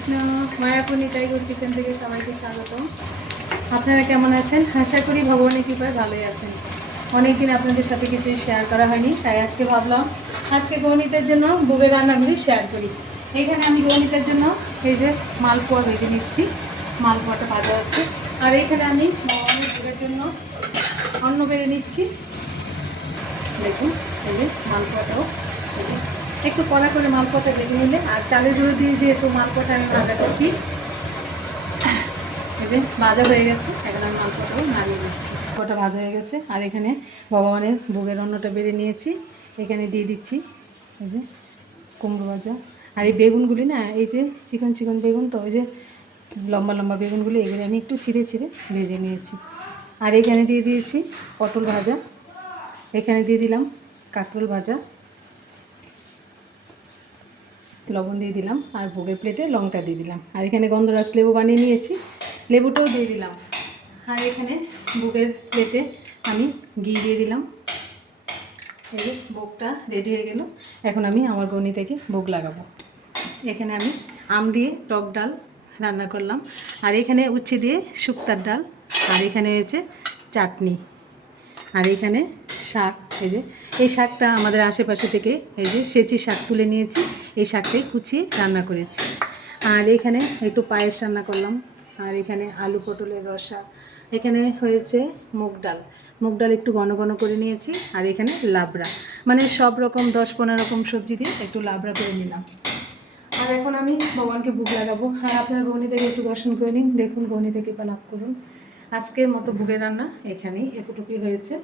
Krishna. Mayapur Nitai Gour kitchen থেকে সবাইকে স্বাগতম। আপনারা কেমন আছেন? আশা করি ভগবানের কৃপায় ভালোই আছেন। অনেকদিন আপনাদের সাথে কিছুই শেয়ার করা হয়নি, তাই আজকে ভাবলাম আজকে গণিতের জন্য বুবের রান্নাগুলি শেয়ার করি। এইখানে আমি গণিতের জন্য এই যে মালপোয়া ভেজে নিচ্ছি, মালপোয়াটা ভাজা হচ্ছে। আর এইখানে আমি ভগবানের ভোগের জন্য অন্ন বেড়ে নিচ্ছি। দেখুন এই যে মালপোয়াটাও একটু কড়া করে মালপোয়াটা ভেজে নিলে, আর চালের গুঁড়ো দিয়ে যেহেতু মালপোয়াটা আমি ভাজা করছি, এই যে ভাজা হয়ে গেছে। এখন আমি মালপোয়াটাও নামিয়ে নিচ্ছি। মালপোয়াটা ভাজা হয়ে গেছে। আর এখানে ভগবানের ভোগের অন্নটা বেড়ে নিয়েছি, এখানে দিয়ে দিচ্ছি এই যে কুমড়ো ভাজা। আর এই বেগুনগুলি না, এই যে চিকন চিকন বেগুন, তো ওই যে লম্বা লম্বা বেগুনগুলি, এগুলি আমি একটু ছিঁড়ে ছিঁড়ে ভেজে নিয়েছি। আর এখানে দিয়ে দিয়েছি পটল ভাজা, এখানে দিয়ে দিলাম কাঁকরোল ভাজা, লবণ দিয়ে দিলাম, আর ভোগের প্লেটে লঙ্কা দিয়ে দিলাম। আর এখানে গন্ধরাজ লেবু বানিয়ে নিয়েছি, লেবুটাও দিয়ে দিলাম। আর এখানে ভোগের প্লেটে আমি ঘি দিয়ে দিলাম। এই যে ভোগটা রেডি হয়ে গেল। এখন আমি আমার গণি থেকে ভোগ লাগাবো। এখানে আমি আম দিয়ে টক ডাল রান্না করলাম, আর এখানে উচ্ছে দিয়ে শুক্তার ডাল, আর এখানে হয়েছে চাটনি, আর এখানে শাক। এই শাকটা আমাদের আশেপাশে থেকে এই যে সেচি শাক তুলে নিয়েছি, এই শাকটাই কুচিয়ে রান্না করেছি। আর এখানে একটু পায়েস রান্না করলাম। আর এখানে আলু পটলের রসা, এখানে হয়েছে মুগ ডাল একটু ঘন ঘন করে নিয়েছি। আর এখানে লাবড়া, মানে সব রকম 10-15 রকম সবজি দিয়ে একটু লাবড়া করে নিলাম। আর এখন আমি ভগবানকে ভোগ লাগাবো। আর আপনার গণি থেকে একটু দর্শন করে নিন, দেখুন গণি থেকে কৃপা লাভ করুন। আজকের মতো ভোগের রান্না এখানেই এতটুকুই হয়েছে।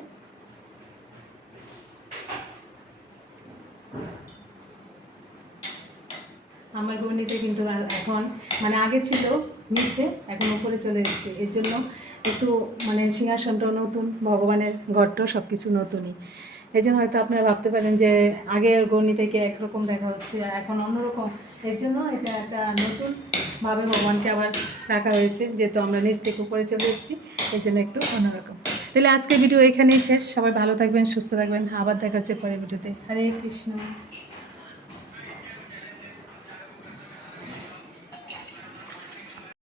আমার গণিতে কিন্তু এখন মানে আগে ছিল নিচে, এখন উপরে চলে এসেছে। এর জন্য একটু মানে সিংহাসনটাও নতুন, ভগবানের ঘরটাও সব কিছু নতুনই। এই জন্য হয়তো আপনারা ভাবতে পারেন যে আগের গণি থেকে একরকম দেখা হচ্ছে, এখন অন্যরকম। এর জন্য এটা একটা নতুনভাবে ভগবানকে আবার রাখা হয়েছে, যেহেতু আমরা নিচ থেকে উপরে চলে এসেছি, এর জন্য একটু অন্যরকম। তাহলে আজকের ভিডিও এখানেই শেষ। সবাই ভালো থাকবেন, সুস্থ থাকবেন। আবার দেখা হচ্ছে পরের ভিডিওতে। হরে কৃষ্ণ।